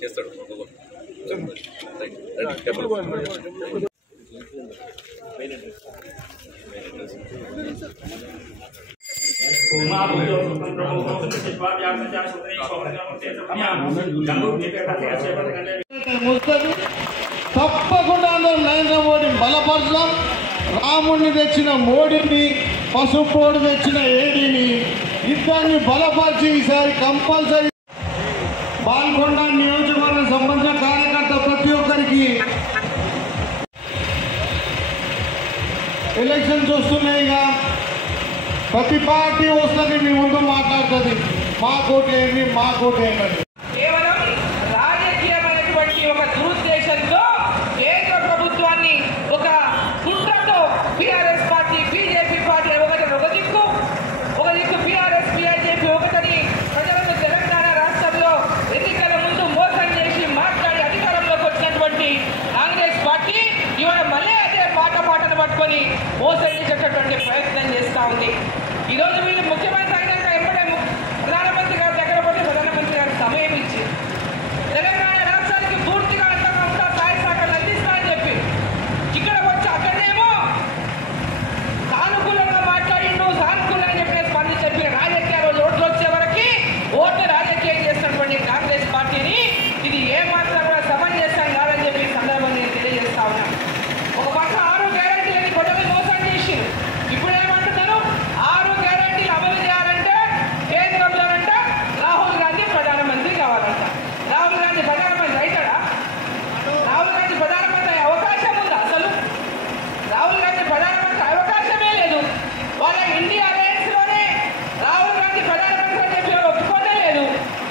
చేస్తాడు తప్పకుండా అందరం నరేంద్ర మోడీని బలపరచడం, రాముడిని తెచ్చిన మోడీని, పసుపోడు తెచ్చిన ఏడీని ఇద్దరిని బలపరిచి ఈసారి కంపల్సరీ బాల్కొండ నియోజకవర్గం సంబంధించిన కార్యకర్త ప్రతి ఒక్కరికి ఎలక్షన్స్ వస్తున్నాయిగా, ప్రతి పార్టీ వస్తుంది మీ ముందు మాట్లాడుతుంది, మా కోటేయండి మా కోటేయండి. కేవలం రాజకీయమైనటువంటి ఒక దురుద్దేశంతో కేంద్ర ప్రభుత్వాన్ని ఒక కుట్రతో టీఆర్ఎస్ పార్టీ బీజేపీ పార్టీ ఒక దిక్కు టీఆర్ఎస్ బీజేపీ ఒకటని ప్రజలను తెలంగాణ రాష్ట్రంలో ఎన్నికల ముందు మోసం చేసి మాట్లాడి అధికారంలోకి వచ్చినటువంటి కాంగ్రెస్ పార్టీ ఇవాళ మళ్ళీ అదే పాటను పట్టుకొని మోసం చేసేటటువంటి ప్రయత్నం చేస్తూ ఉంది. ఈరోజు వీళ్ళు ముఖ్యమంత్రి అయినాక ఎప్పుడే ప్రధానమంత్రి గారి దగ్గర పోతే ప్రధానమంత్రి గారికి సమయం ఇచ్చి తెలంగాణ రాష్ట్రానికి పూర్తిగా అంతగా ఉంటా సహాయ సహకారాలు అందిస్తా అని చెప్పి ఇక్కడ వచ్చి అక్కడేమో సానుకూలంగా మాట్లాడిండు, సానుకూలంగా చెప్పిన స్పందించి చెప్పిన రాజకీయాలు ఓట్లు వచ్చే వరకు ఓట్లు రాజకీయం చేస్తున్నటువంటి కాంగ్రెస్ పార్టీని ఇది ఏమాత్రం కూడా సమంజసం కాదని చెప్పి సందర్భంగా నేను తెలియజేస్తా ఉన్నాను. ఒక పక్క 6 గ్యారెంటీలని గొడవలు మోసం చేసి ఇప్పుడు ఏమంటున్నారు, 6 గ్యారెంటీలు అమలు చేయాలంటే కేంద్రంలోనంట రాహుల్ గాంధీ ప్రధానమంత్రి కావాలంట. రాహుల్ గాంధీ ప్రధానమంత్రి అవుతాడా? రాహుల్ గాంధీ ప్రధానమంత్రి అయ్యే అవకాశం ఉందా? అసలు రాహుల్ గాంధీ ప్రధానమంత్రి అవకాశమే లేదు. వాళ్ళ ఇండియా అలయన్స్ లోనే రాహుల్ గాంధీ ప్రధానమంత్రి అని చెప్పి ఒప్పుకోనే లేదు.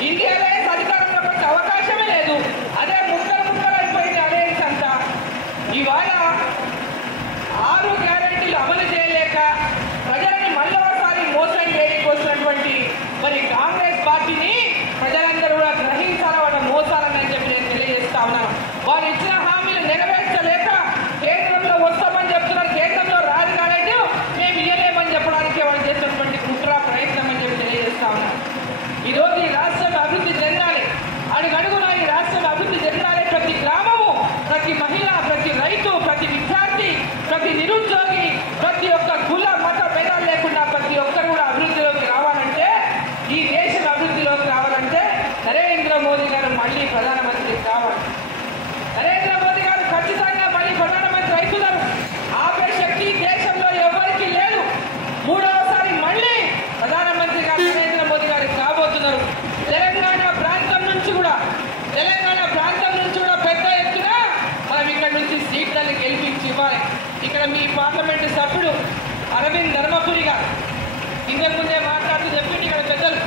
ఇండియా అలయన్స్ అధికారంలోకి వచ్చే అవకాశమే లేదు. అదే ముక్కలు అయిపోయింది అలయన్స్ అంతా. ఇవాళ 6 గ్యారెంటీలు అమలు చేయలేక ప్రజలని మళ్ళొకసారి మోసం చేయకొచ్చినటువంటి మరి కాంగ్రెస్ పార్టీని ప్రజలందరూ కూడా గ్రహించాలి, వాళ్ళ మోసాలని చెప్పి నేను తెలియజేస్తా ఉన్నాను. వారు ఇచ్చిన హామీలు నెరవేర్చలేక కేంద్రంలో వస్తామని చెప్తున్నారు, కేంద్రంలో రాదు కాబట్టి మేము ఇయ్యలేమని చెప్పడానికి వాళ్ళు చేసినటువంటి కుట్ర ప్రయత్నం అని చెప్పి తెలియజేస్తా ఉన్నాను. ఈరోజు ఈ రాష్ట్రం అభివృద్ధి చెందాలి, అడుగడుగునా ఈ రాష్ట్రం అభివృద్ధి చెందాలి. ప్రతి గ్రామము, ప్రతి మహిళ, ప్రతి రైతు, ప్రతి విద్యార్థి, ప్రతి నిరుద్యోగి, ప్రతి ఒక్క కుల మత భేదాలు లేకుండా ప్రతి ఒక్కరు కూడా అభివృద్ధిలోకి రావాలంటే, ఈ దేశం అభివృద్ధిలోకి రావాలంటే నరేంద్ర మోదీ గారు మళ్ళీ ప్రధానమంత్రి కావాలి. నరేంద్ర మోదీ గారు ఖచ్చితంగా మళ్ళీ ప్రధానమంత్రి అవుతున్నారు. ఆపే శక్తి దేశంలో ఎవరికి లేదు. 3వసారి మళ్ళీ ప్రధానమంత్రి గారు నరేంద్ర మోదీ గారు కాబోతున్నారు. తెలంగాణ ప్రాంతం నుంచి కూడా పెద్ద ఎత్తున మనం ఇక్కడ నుంచి సీట్లను గెలిపించి ఇవ్వాలి. ఇక్కడ మీ పార్లమెంటు సభ్యుడు అరవింద్ ధర్మపురి గారు ఇంతకు ముందే మాట్లాడుతూ చెప్పింది, ఇక్కడ పెద్దలు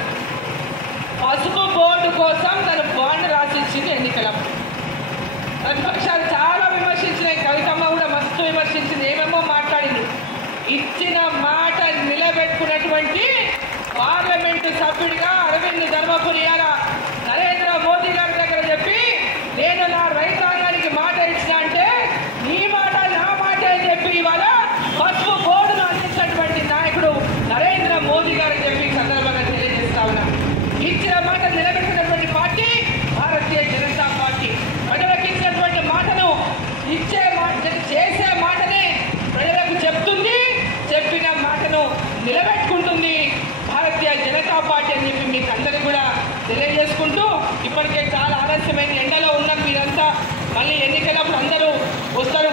పసుపు బోర్డు కోసం తను బాండ్ రాసిచ్చింది ఎన్నికలప్పుడు. ప్రతిపక్షాలు చాలా విమర్శించినాయి, కవితమ్మ కూడా మస్తు విమర్శించింది, ఏమేమో మాట్లాడింది. ఇచ్చిన మాట నిలబెట్టుకున్నటువంటి పార్లమెంటు సభ్యుడిగా అరవింద్ ధర్మపురి నరేంద్ర మోదీ గారి దగ్గర చెప్పి నేను నా రైతాంగానికి మాట ఇచ్చిన అంటే నీ మాట నా మాట అని చెప్పి ఇవాళ పసుపు బోర్డును అందించినటువంటి నాయకుడు నరేంద్ర మోదీ గారికి చెప్పి సందర్భంగా తెలియజేస్తా ఉన్నాను. ఇచ్చిన మాట నిలబెట్టినటువంటి పార్టీ భారతీయ జనతా పార్టీ. ప్రజలకు ఇచ్చినటువంటి మాటను చేసే మాటనే ప్రజలకు చెప్తుంది, చెప్పిన మాటను నిలబెట్టుకుంటుంది భారతీయ జనతా పార్టీ అని చెప్పి మీకు అందరికీ కూడా తెలియజేసుకుంటూ, ఇప్పటికే చాలా ఆలస్యమైన ఎండలో ఉన్న మీరంతా మళ్ళీ ఎన్నికలప్పుడు అందరూ వస్తారు.